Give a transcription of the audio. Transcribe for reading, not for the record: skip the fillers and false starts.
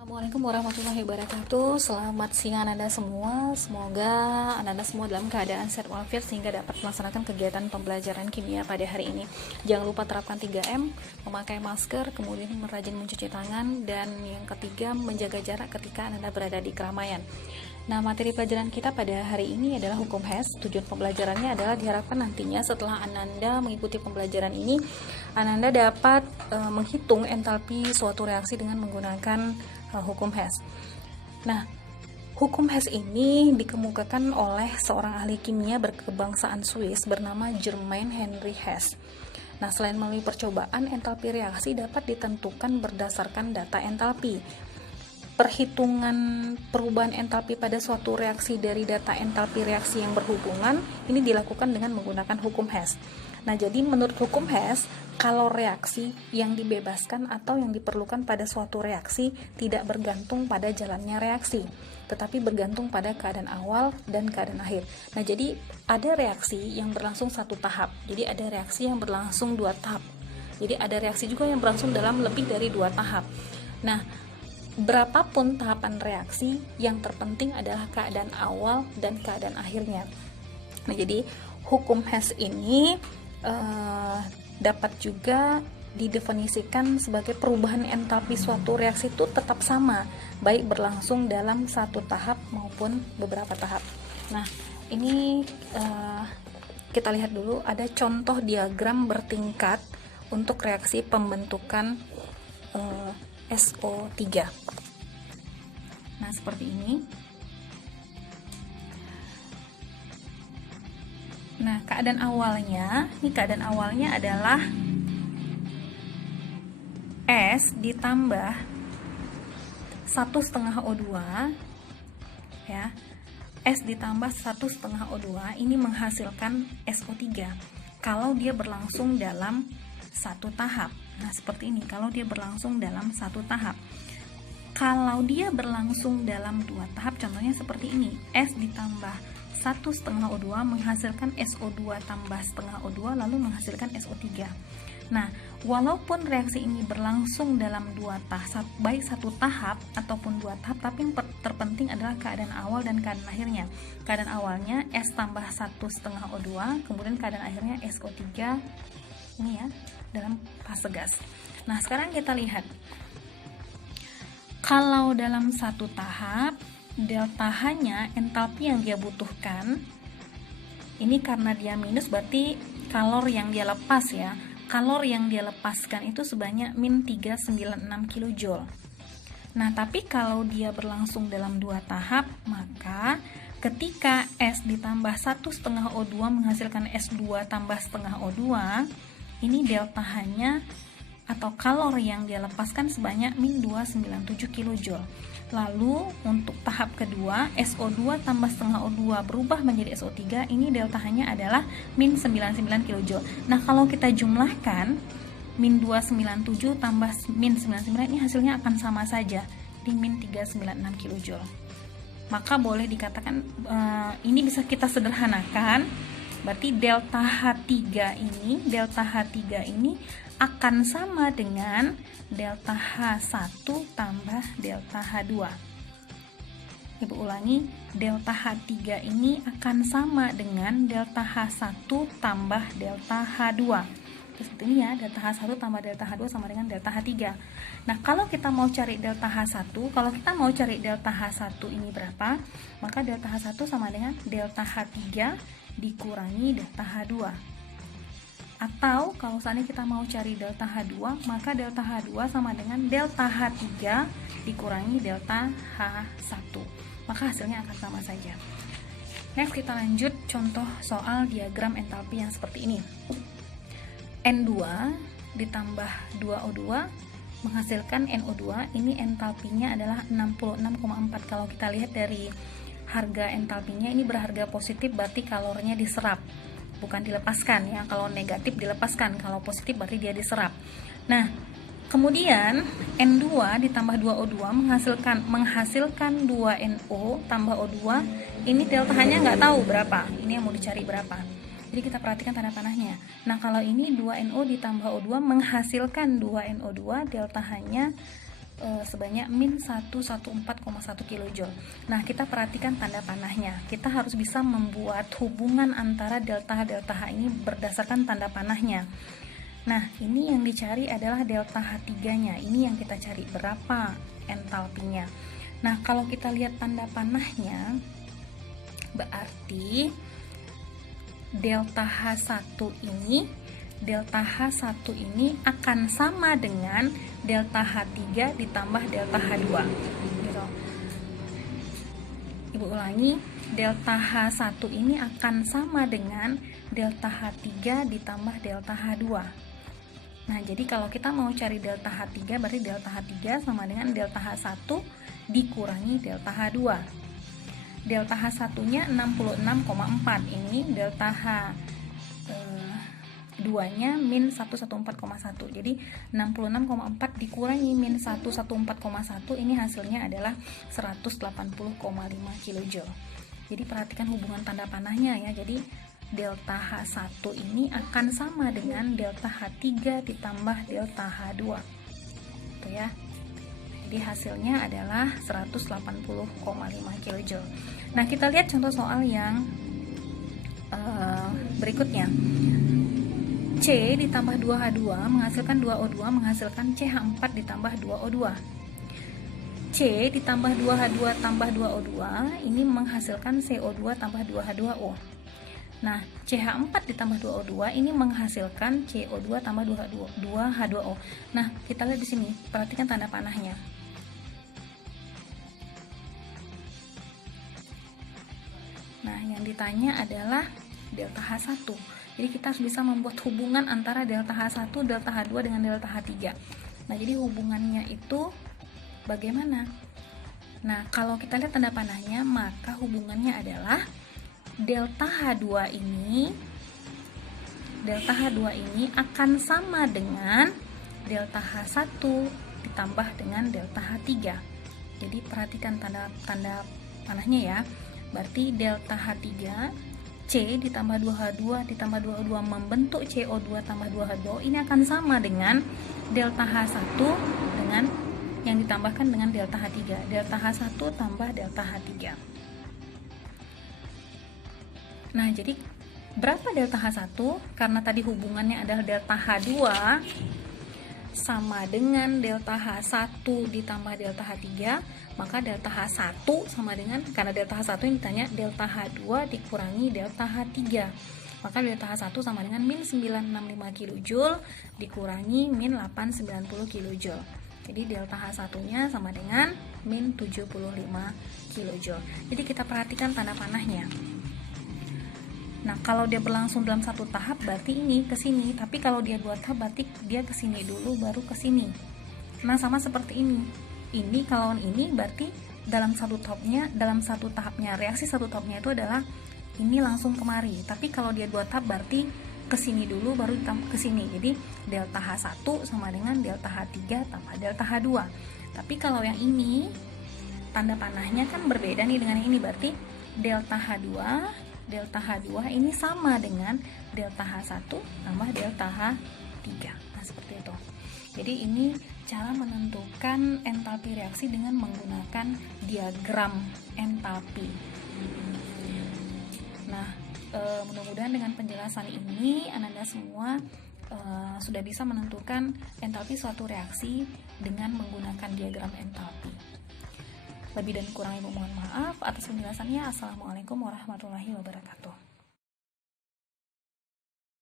Assalamualaikum warahmatullahi wabarakatuh. Selamat siang Anda semua. Semoga Anda semua dalam keadaan sehat walafiat sehingga dapat melaksanakan kegiatan pembelajaran kimia pada hari ini. Jangan lupa terapkan 3M, memakai masker, kemudian rajin mencuci tangan, dan yang ketiga menjaga jarak ketika Anda berada di keramaian. Nah, materi pelajaran kita pada hari ini adalah hukum Hess. Tujuan pembelajarannya adalah diharapkan nantinya setelah Anda mengikuti pembelajaran ini, Anda dapat menghitung entalpi suatu reaksi dengan menggunakan hukum Hess. Nah, hukum Hess ini dikemukakan oleh seorang ahli kimia berkebangsaan Swiss bernama Germain Henry Hess. Nah, selain melalui percobaan, entalpi reaksi dapat ditentukan berdasarkan data entalpi. Perhitungan perubahan entalpi pada suatu reaksi dari data entalpi reaksi yang berhubungan ini dilakukan dengan menggunakan hukum Hess. Nah, jadi menurut hukum Hess, kalau reaksi yang dibebaskan atau yang diperlukan pada suatu reaksi tidak bergantung pada jalannya reaksi, tetapi bergantung pada keadaan awal dan keadaan akhir. Nah, jadi ada reaksi yang berlangsung satu tahap, jadi ada reaksi yang berlangsung dua tahap, jadi ada reaksi juga yang berlangsung dalam lebih dari dua tahap. Nah, berapapun tahapan reaksi, yang terpenting adalah keadaan awal dan keadaan akhirnya. Nah, jadi hukum Hess ini dapat juga didefinisikan sebagai perubahan entalpi suatu reaksi itu tetap sama, baik berlangsung dalam satu tahap maupun beberapa tahap. Nah, ini kita lihat dulu, ada contoh diagram bertingkat untuk reaksi pembentukan SO3. Nah, seperti ini. Nah, keadaan awalnya adalah S ditambah 1,5 O2 ya. S ditambah 1,5 O2 ini menghasilkan SO3 kalau dia berlangsung dalam satu tahap. Nah, seperti ini, kalau dia berlangsung dalam satu tahap. Kalau dia berlangsung dalam dua tahap, contohnya seperti ini, S ditambah 1,5 O2 menghasilkan SO2 tambah setengah O2 lalu menghasilkan SO3. Nah, walaupun reaksi ini berlangsung dalam dua tahap, baik satu tahap ataupun dua tahap, tapi yang terpenting adalah keadaan awal dan keadaan akhirnya. Keadaan awalnya S tambah 1,5 O2, kemudian keadaan akhirnya SO3 ini ya, dalam fase gas. Nah, sekarang kita lihat, kalau dalam satu tahap, delta H-nya, entalpi yang dia butuhkan, ini karena dia minus berarti kalor yang dia lepas ya, kalor yang dia lepaskan itu sebanyak min 396 kJ. Nah, tapi kalau dia berlangsung dalam dua tahap, maka ketika S ditambah 1,5 O2 menghasilkan S2 tambah setengah O2, ini delta H-nya atau kalor yang dia lepaskan sebanyak min 297 kJ. Lalu untuk tahap kedua, SO2 tambah setengah O2 berubah menjadi SO3, ini delta H-nya adalah min 99 kJ. Nah, kalau kita jumlahkan min 297 tambah min 99, ini hasilnya akan sama saja, di min 396 kJ. Maka boleh dikatakan ini bisa kita sederhanakan, berarti delta H3 ini akan sama dengan delta H1 tambah delta H2. Ibu ulangi, delta H3 ini akan sama dengan delta H1 tambah delta H2. Seperti ini ya, delta H1 tambah delta H2 sama dengan delta H3. Nah, kalau kita mau cari delta H1, delta H1 ini berapa? Maka delta H1 sama dengan delta H3 dikurangi delta H2. Atau kalau seandainya kita mau cari delta H2, maka delta H2 sama dengan delta H3 dikurangi delta H1. Maka hasilnya akan sama saja. Next, kita lanjut contoh soal diagram entalpi yang seperti ini. N2 ditambah 2O2 menghasilkan NO2. Ini entalpinya adalah 66,4. Kalau kita lihat dari harga entalpinya, ini berharga positif, berarti kalornya diserap, bukan dilepaskan ya. Kalau negatif dilepaskan, kalau positif berarti dia diserap. Nah, kemudian N2 ditambah 2O2 menghasilkan 2NO tambah O2. Ini delta H-nya nggak tahu berapa, ini yang mau dicari berapa. Jadi kita perhatikan tanda panahnya. Nah, kalau ini 2NO ditambah O2 menghasilkan 2NO2, delta H-nya sebanyak min 114,1 kJ. Nah, kita perhatikan tanda panahnya. Kita harus bisa membuat hubungan antara delta H ini berdasarkan tanda panahnya. Nah, ini yang dicari adalah delta H3-nya. Ini yang kita cari, berapa entalpinya. Nah, kalau kita lihat tanda panahnya, berarti delta H1 ini akan sama dengan delta H3 ditambah delta H2 gitu. Ibu ulangi, delta H1 ini akan sama dengan delta H3 ditambah delta H2. Nah, jadi kalau kita mau cari delta H3, berarti delta H3 sama dengan delta H1 dikurangi delta H2. Delta H1-nya 66,4, ini delta H2-nya min 114,1. Jadi 66,4 dikurangi min 114,1, ini hasilnya adalah 180,5 kJ. Jadi perhatikan hubungan tanda panahnya ya. Jadi delta H1 ini akan sama dengan delta H3 ditambah delta H2. Itu ya. Jadi hasilnya adalah 180,5 kJ. Nah, kita lihat contoh soal yang berikutnya. C ditambah 2H2 menghasilkan 2O2 menghasilkan CH4 ditambah 2O2. C ditambah 2H2 tambah 2O2 ini menghasilkan CO2 tambah 2H2O. Nah, CH4 ditambah 2O2 ini menghasilkan CO2 tambah 2H2O. Nah, kita lihat di sini, perhatikan tanda panahnya. Nah, yang ditanya adalah delta H1. Jadi kita harus bisa membuat hubungan antara delta H1, delta H2 dengan delta H3. Nah, jadi hubungannya itu bagaimana? Nah, kalau kita lihat tanda panahnya, maka hubungannya adalah delta H2 ini akan sama dengan delta H1 ditambah dengan delta H3. Jadi perhatikan tanda panahnya ya. Berarti delta H3 C ditambah 2H2 ditambah 2O2 membentuk CO2 tambah 2H2O ini akan sama dengan delta H1 dengan yang ditambahkan dengan delta H3. Delta H1 tambah delta H3. Nah, jadi berapa delta H1? Karena tadi hubungannya adalah delta H2 sama dengan delta H1 ditambah delta H3, maka delta H1 sama dengan, karena delta H1 yang ditanya, delta H2 dikurangi delta H3, maka delta H1 sama dengan min 965 kJ dikurangi min 890 kJ. Jadi delta H1 nya sama dengan min 75 kJ. Jadi kita perhatikan tanda panahnya. Nah, kalau dia berlangsung dalam satu tahap berarti ini ke sini, tapi kalau dia dua tahap berarti dia ke sini dulu baru ke sini. Nah, sama seperti ini. Ini kalau ini berarti dalam satu tahapnya reaksi satu tahapnya itu adalah ini langsung kemari. Tapi kalau dia dua tahap berarti ke sini dulu baru ke sini. Jadi delta H1 sama dengan delta H3 tambah delta H2. Tapi kalau yang ini tanda panahnya kan berbeda nih dengan yang ini, berarti delta H2 ini sama dengan delta H1 tambah delta H3. Nah, seperti itu. Jadi ini cara menentukan entalpi reaksi dengan menggunakan diagram entalpi. Nah, mudah-mudahan dengan penjelasan ini Anda semua sudah bisa menentukan entalpi suatu reaksi dengan menggunakan diagram entalpi. Lebih dan kurangnya mohon maaf. Atas penjelasannya, assalamualaikum warahmatullahi wabarakatuh.